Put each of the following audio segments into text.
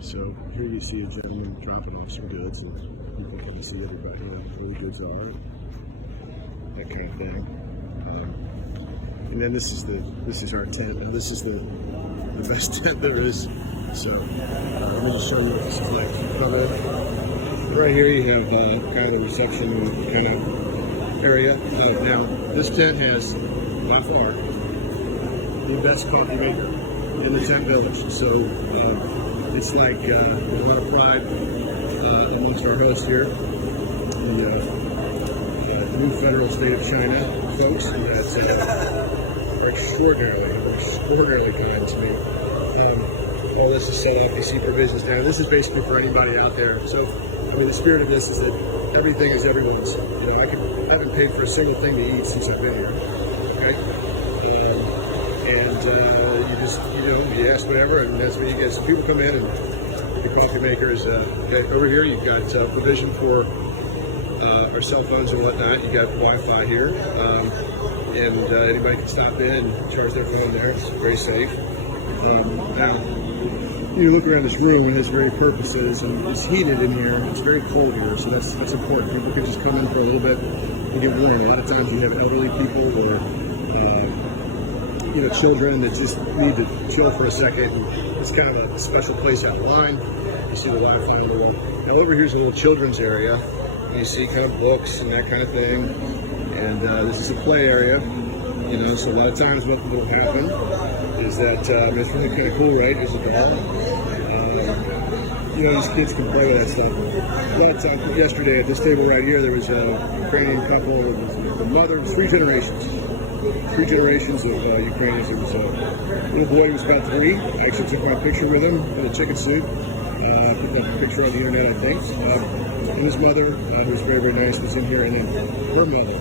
So here you see a gentleman dropping off some goods, and people come to see everybody where the goods are, that kind of thing. And then this is our tent. Now this is the best tent there is. So let me just show you what this is like. Right here you have kind of the reception kind of area. Now this tent has by far the best coffee maker in the tent village. So it's like a lot of pride amongst our hosts here, the new federal state of China folks that are extraordinarily kind to me. All this is set up. You see provisions down. This is basically for anybody out there. So, I mean, the spirit of this is that everything is everyone's. You know, I haven't paid for a single thing to eat since I've been here. Okay. You ask whatever, and that's what you get. So people come in, and the coffee maker is over here. You've got provision for our cell phones and whatnot. You got Wi-Fi here, and anybody can stop in and charge their phone there. It's very safe. Now, you look around this room, it has various purposes, and it's heated in here. It's very cold here, so that's important. People can just come in for a little bit and get warm. A lot of times you have elderly people or children that just need to chill for a second. It's kind of a special place out of line. You see the Wi-Fi on the wall. Now over here's a little children's area. And you see kind of books and that kind of thing. And this is a play area. So a lot of times what will happen is that it's really kind of cool, right? There's a doll. These kids can play with that stuff. A lot of times, yesterday at this table right here, there was a Ukrainian couple. The mother was three generations of Ukrainians. There was a little boy who was about 3. I actually took my picture with him in a chicken suit. Put that picture on the internet, I think. And his mother, who was very, very nice, was in here, and then her mother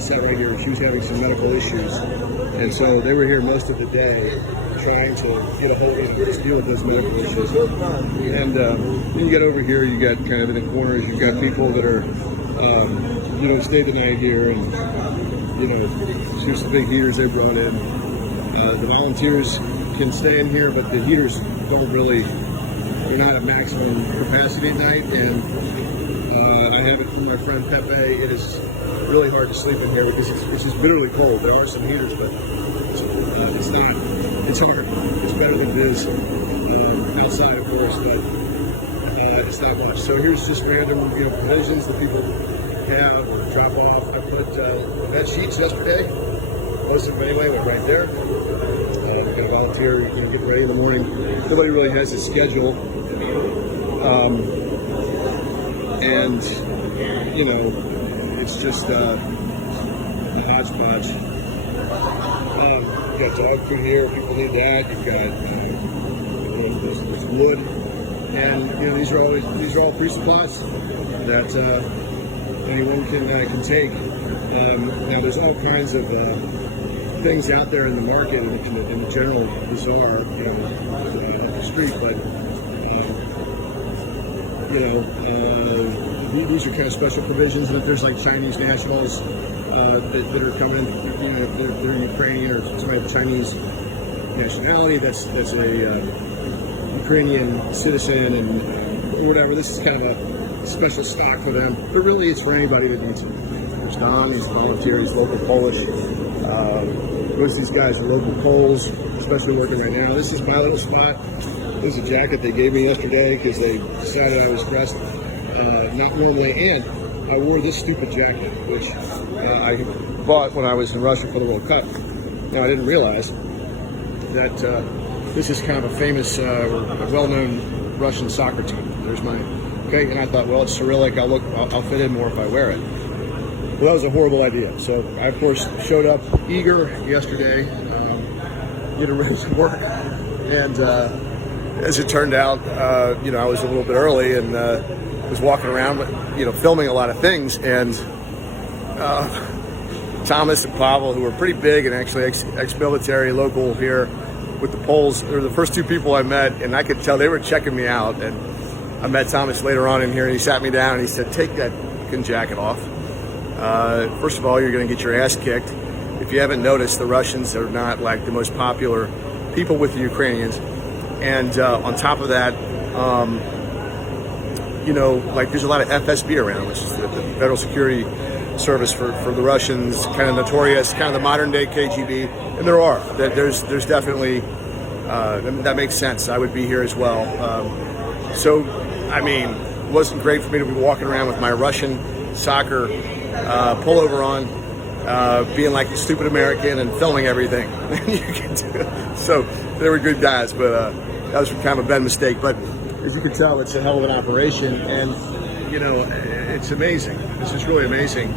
sat right here. She was having some medical issues, and so they were here most of the day trying to get a hold of just deal with those medical issues. And then you get over here, you got kind of in the corners, you've got people that are, stay the night here, and here's the big heaters they brought in. The volunteers can stay in here, but the heaters they're not at maximum capacity at night, and I have it from my friend Pepe. It is really hard to sleep in here because it's just bitterly cold. There are some heaters, but it's hard. It's better than it is outside, of course, but it's not much. So here's just random provisions that people have or drop off. I put bed sheets yesterday. Most of them anyway went right there. Got a volunteer, get ready in the morning. Nobody really has a schedule. And it's just a hodgepodge. You got dog food here, people need that. You've got there's wood. And these are all free supplies that anyone can take. Now there's all kinds of things out there in the market in the general bazaar, up the street, but these are kind of special provisions. And if there's like Chinese nationals that are coming in, if they're Ukrainian or somebody of Chinese nationality, that's a Ukrainian citizen and whatever. This is kind of a special stock for them, but really it's for anybody that needs it. There's Don, he's a volunteer, he's local Polish. Most of these guys are local Poles, especially working right now. This is my little spot. This is a jacket they gave me yesterday because they decided I was dressed not normally, and I wore this stupid jacket, which I bought when I was in Russia for the World Cup. Now I didn't realize that this is kind of a famous, a well-known Russian soccer team. There's mine. Okay, and I thought, well, it's Cyrillic. I'll fit in more if I wear it. Well, that was a horrible idea. So I, of course, showed up eager yesterday, getting ready to work, and as it turned out, I was a little bit early and was walking around, filming a lot of things, and Thomas and Pavel, who were pretty big and actually ex-military local here with the Poles, they were the first 2 people I met, and I could tell they were checking me out. And I met Thomas later on in here, and he sat me down and he said, "Take that fucking jacket off. First of all, you're going to get your ass kicked. If you haven't noticed, the Russians are not like the most popular people with the Ukrainians. And on top of that, you know, like there's a lot of FSB around, which is the Federal Security Service for the Russians, kind of notorious, kind of the modern day KGB. And there's definitely, that makes sense. I would be here as well. So, I mean, it wasn't great for me to be walking around with my Russian soccer pullover on, being like a stupid American and filming everything. So they were good guys, but that was kind of a bad mistake. But as you can tell, it's a hell of an operation, and you know, it's amazing. This is really amazing.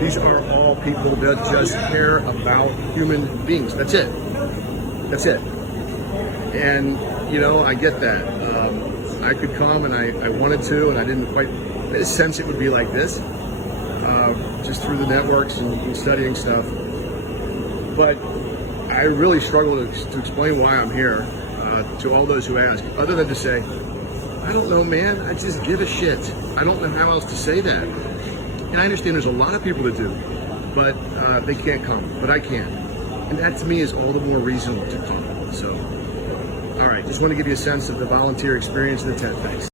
These are all people that just care about human beings. That's it. That's it. And you know, I get that. I could come, and I wanted to, and I didn't quite sense it would be like this, just through the networks and studying stuff. But I really struggle to explain why I'm here to all those who ask, other than to say, I don't know, man. I just give a shit. I don't know how else to say that. And I understand there's a lot of people that do, but they can't come. But I can. And that to me is all the more reason to come. So, all right. Just want to give you a sense of the volunteer experience in the tent. Thanks.